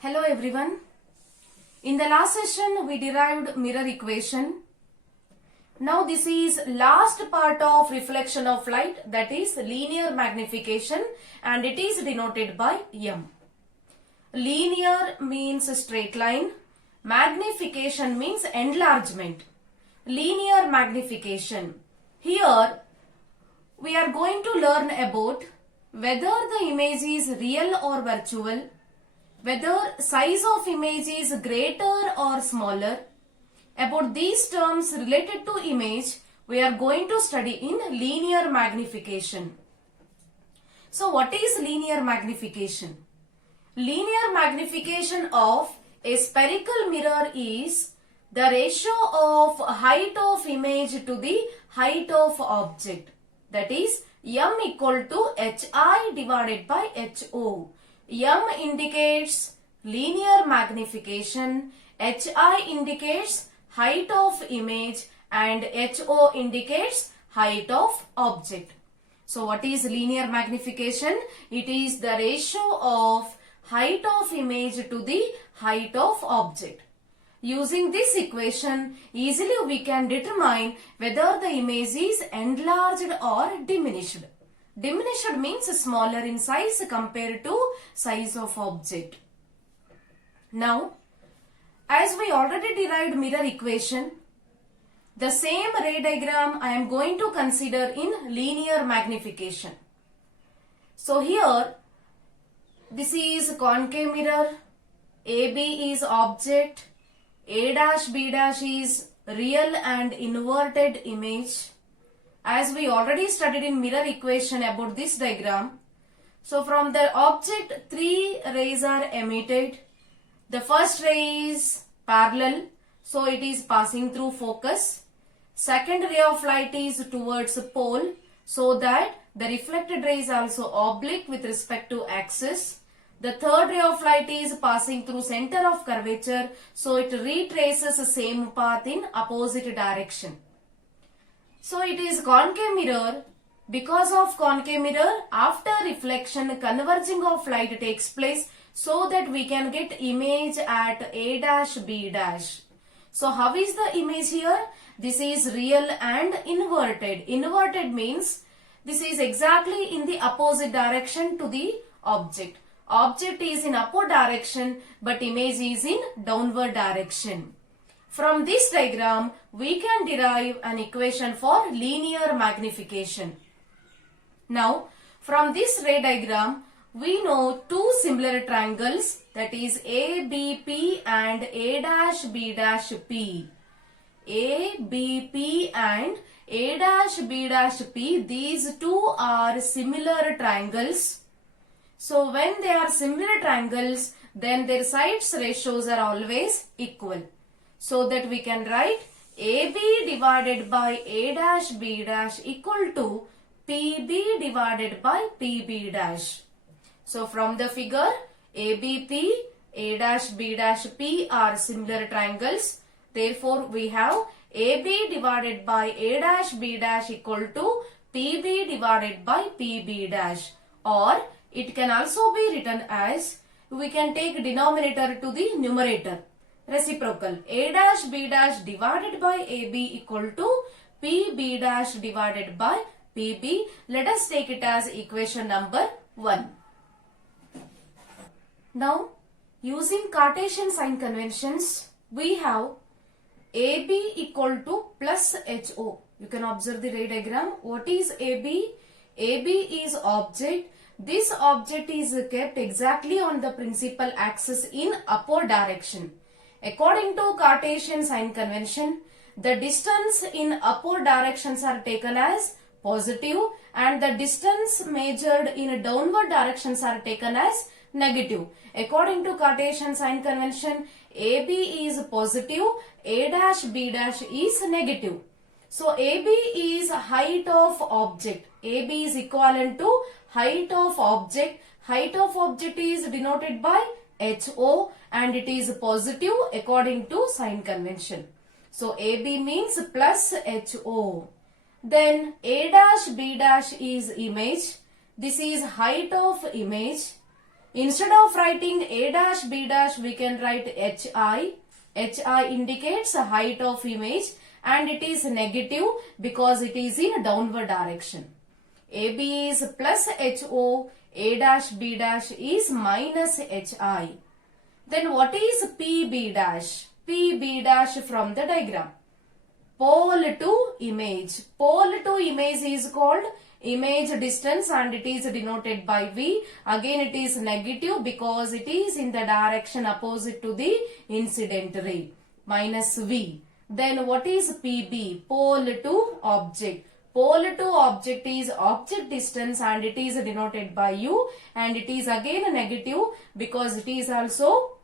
Hello everyone. In the last session we derived mirror equation. Now this is last part of reflection of light, that is linear magnification, and it is denoted by M. Linear means straight line. Magnification means enlargement. Linear magnification. Here we are going to learn about whether the image is real or virtual, whether size of image is greater or smaller. About these terms related to image, we are going to study in linear magnification. So what is linear magnification? Linear magnification of a spherical mirror is the ratio of height of image to the height of object. That is M equal to Hi divided by Ho. M indicates linear magnification, Hi indicates height of image, and Ho indicates height of object. So what is linear magnification? It is the ratio of height of image to the height of object. Using this equation, easily we can determine whether the image is enlarged or diminished. Diminished means smaller in size compared to size of object. Now, as we already derived mirror equation, the same ray diagram I am going to consider in linear magnification. So here, this is concave mirror, AB is object, A dash B dash is real and inverted image. As we already studied in mirror equation about this diagram. So from the object, three rays are emitted. The first ray is parallel, so it is passing through focus. Second ray of light is towards pole, so that the reflected ray is also oblique with respect to axis. The third ray of light is passing through center of curvature, so it retraces the same path in opposite direction. So it is concave mirror. Because of concave mirror, after reflection, converging of light takes place so that we can get image at A dash B dash. So how is the image here? This is real and inverted. Inverted means this is exactly in the opposite direction to the object. Object is in upward direction but image is in downward direction. From this diagram, we can derive an equation for linear magnification. Now, from this ray diagram, we know two similar triangles, that is ABP and A dash B dash P. ABP and A dash B dash P, these two are similar triangles. So when they are similar triangles, then their sides ratios are always equal. So that we can write AB divided by A dash B dash equal to PB divided by PB dash. So from the figure, ABP, A dash B dash P are similar triangles. Therefore we have AB divided by A dash B dash equal to PB divided by PB dash. Or it can also be written as, we can take denominator to the numerator. Reciprocal, A dash B dash divided by AB equal to PB dash divided by PB. Let us take it as equation number 1. Now, using Cartesian sign conventions, we have AB equal to plus HO. You can observe the ray diagram. What is AB? AB is object. This object is kept exactly on the principal axis in upward direction. According to Cartesian sign convention, the distance in upward directions are taken as positive and the distance measured in downward directions are taken as negative. According to Cartesian sign convention, AB is positive, A dash B dash is negative. So AB is height of object. AB is equivalent to height of object. Height of object is denoted by HO and it is positive according to sign convention. So AB means plus HO. Then A dash B dash is image. This is height of image. Instead of writing A dash B dash, we can write HI. HI indicates a height of image and it is negative because it is in downward direction. AB is plus HO, A dash B dash is minus HI. Then what is PB dash? PB dash from the diagram. Pole to image. Pole to image is called image distance and it is denoted by V. Again it is negative because it is in the direction opposite to the incident ray. Minus V. Then what is PB? Pole to object. Pole to object is object distance and it is denoted by U and it is again negative because it is also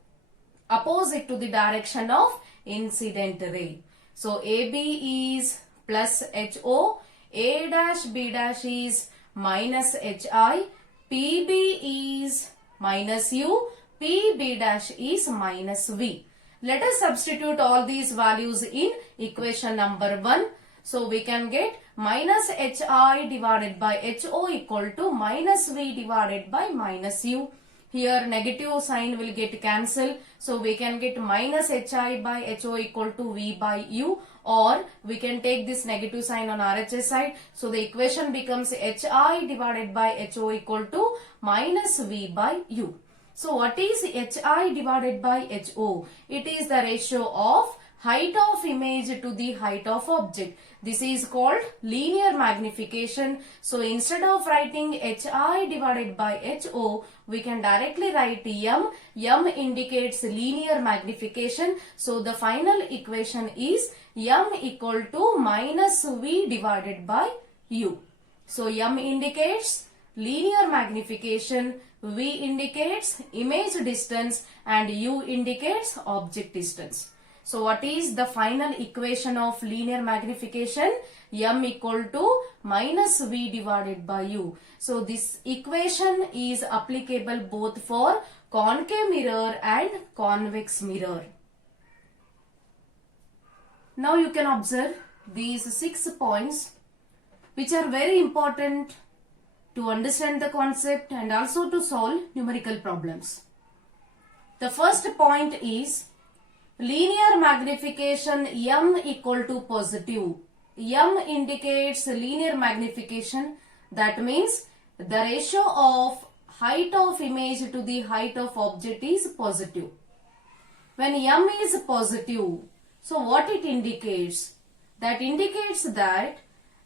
opposite to the direction of incident ray. So AB is plus HO, A dash B dash is minus HI, PB is minus U, PB dash is minus V. Let us substitute all these values in equation number 1. So we can get minus HI divided by HO equal to minus V divided by minus U. Here negative sign will get cancelled. So we can get minus HI by HO equal to V by U, or we can take this negative sign on RHS side. So the equation becomes HI divided by HO equal to minus V by U. So what is HI divided by HO? It is the ratio of height of image to the height of object. This is called linear magnification. So instead of writing HI divided by HO, we can directly write M. M indicates linear magnification. So the final equation is M equal to minus V divided by U. So M indicates linear magnification, V indicates image distance and U indicates object distance. So what is the final equation of linear magnification? M equal to minus V divided by U. So this equation is applicable both for concave mirror and convex mirror. Now you can observe these 6 points which are very important to understand the concept and also to solve numerical problems. The first point is linear magnification M equal to positive. M indicates linear magnification. That means the ratio of height of image to the height of object is positive. When M is positive, so what it indicates? That indicates that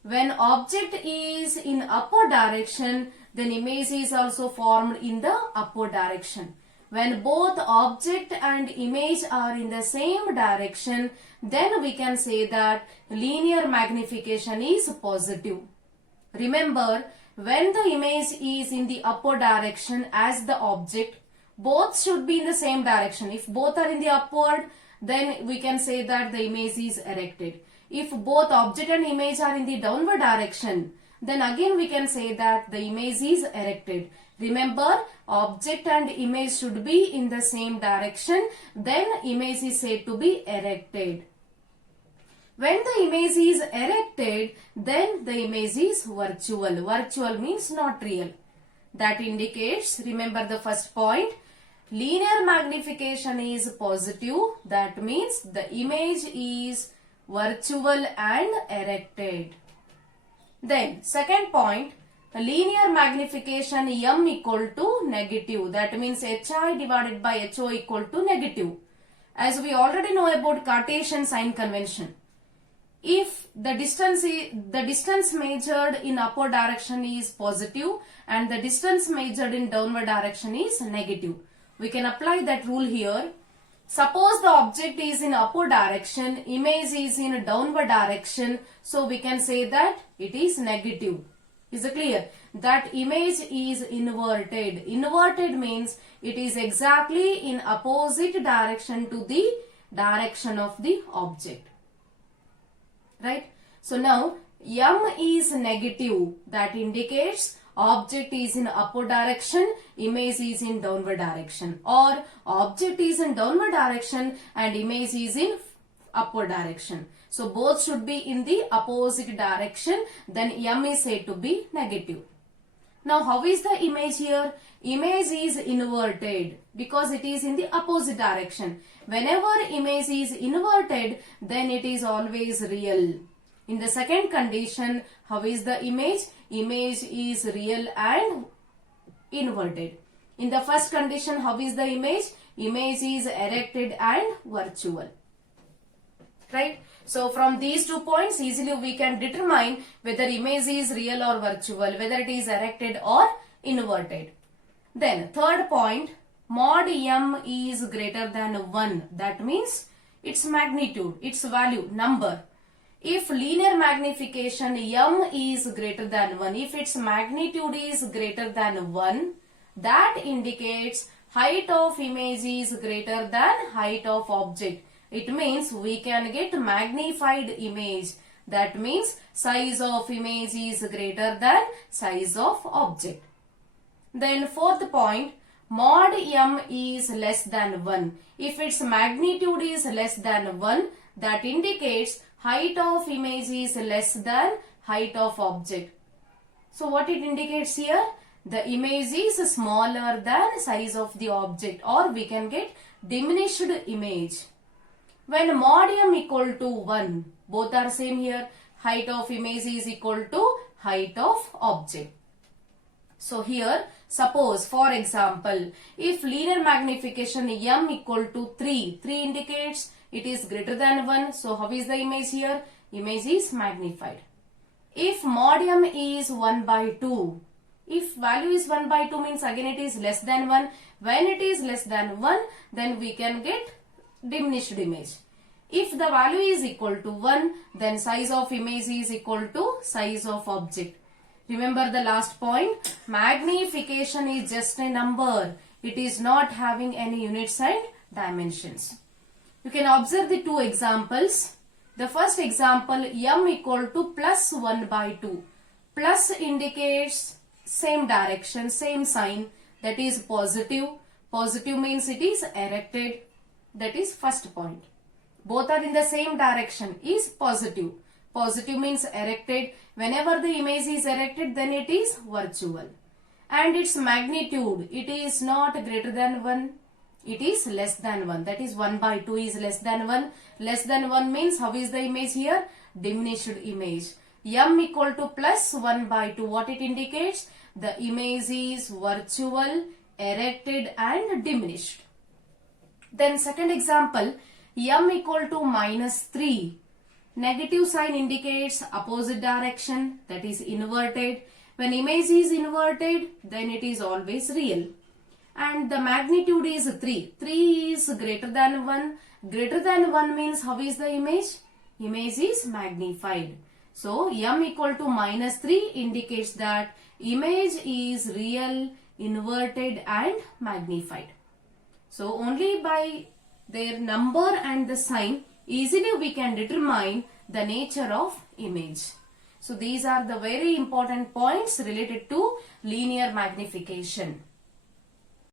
when object is in upward direction, then image is also formed in the upward direction. When both object and image are in the same direction, then we can say that linear magnification is positive. Remember, when the image is in the upward direction as the object, both should be in the same direction. If both are in the upward, then we can say that the image is erected. If both object and image are in the downward direction, then again we can say that the image is erected. Remember, object and image should be in the same direction, then image is said to be erected. When the image is erected, then the image is virtual. Virtual means not real. That indicates, remember the first point, linear magnification is positive. That means the image is virtual and erected. Then second point, linear magnification M equal to negative. That means HI divided by HO equal to negative. As we already know about Cartesian sign convention, if the distance measured in upward direction is positive and the distance measured in downward direction is negative, we can apply that rule here. Suppose the object is in upward direction, image is in downward direction, so we can say that it is negative. Is it clear? That image is inverted. Inverted means it is exactly in opposite direction to the direction of the object. Right? So now M is negative. That indicates object is in upward direction, image is in downward direction, or object is in downward direction and image is in upward direction. So both should be in the opposite direction, then M is said to be negative. Now how is the image here? Image is inverted because it is in the opposite direction. Whenever image is inverted, then it is always real. In the second condition, how is the image? Image is real and inverted. In the first condition, how is the image? Image is erected and virtual. Right? So from these 2 points, easily we can determine whether image is real or virtual, whether it is erected or inverted. Then third point, mod m is greater than 1. That means its magnitude, its value, number. If linear magnification m is greater than 1, if its magnitude is greater than 1, that indicates height of image is greater than height of object. It means we can get magnified image. That means size of image is greater than size of object. Then fourth point, mod m is less than 1. If its magnitude is less than 1, that indicates height of image is less than height of object. So what it indicates here? The image is smaller than size of the object, or we can get diminished image. When mod m equal to 1, both are same here. Height of image is equal to height of object. So here, suppose for example, if linear magnification m equal to 3 indicates it is greater than 1. So how is the image here? Image is magnified. If mod m is 1 by 2, if value is 1 by 2 means again it is less than 1. When it is less than 1, then we can get diminished image. If the value is equal to 1, then size of image is equal to size of object. Remember the last point, magnification is just a number. It is not having any units and dimensions. You can observe the two examples. The first example, m equal to plus 1 by 2. Plus indicates same direction, same sign, that is positive. Positive means it is erected. That is first point. Both are in the same direction, is positive. Positive means erected. Whenever the image is erected, then it is virtual. And its magnitude, it is not greater than 1. It is less than 1. That is 1 by 2 is less than 1. Less than 1 means how is the image here? Diminished image. M equal to plus 1 by 2. What it indicates? The image is virtual, erected and diminished. Then second example, m equal to minus 3. Negative sign indicates opposite direction, that is inverted. When image is inverted, then it is always real. And the magnitude is 3. 3 is greater than 1. Greater than 1 means how is the image? Image is magnified. So m equal to minus 3 indicates that image is real, inverted and magnified. So only by their number and the sign, easily we can determine the nature of image. So these are the very important points related to linear magnification.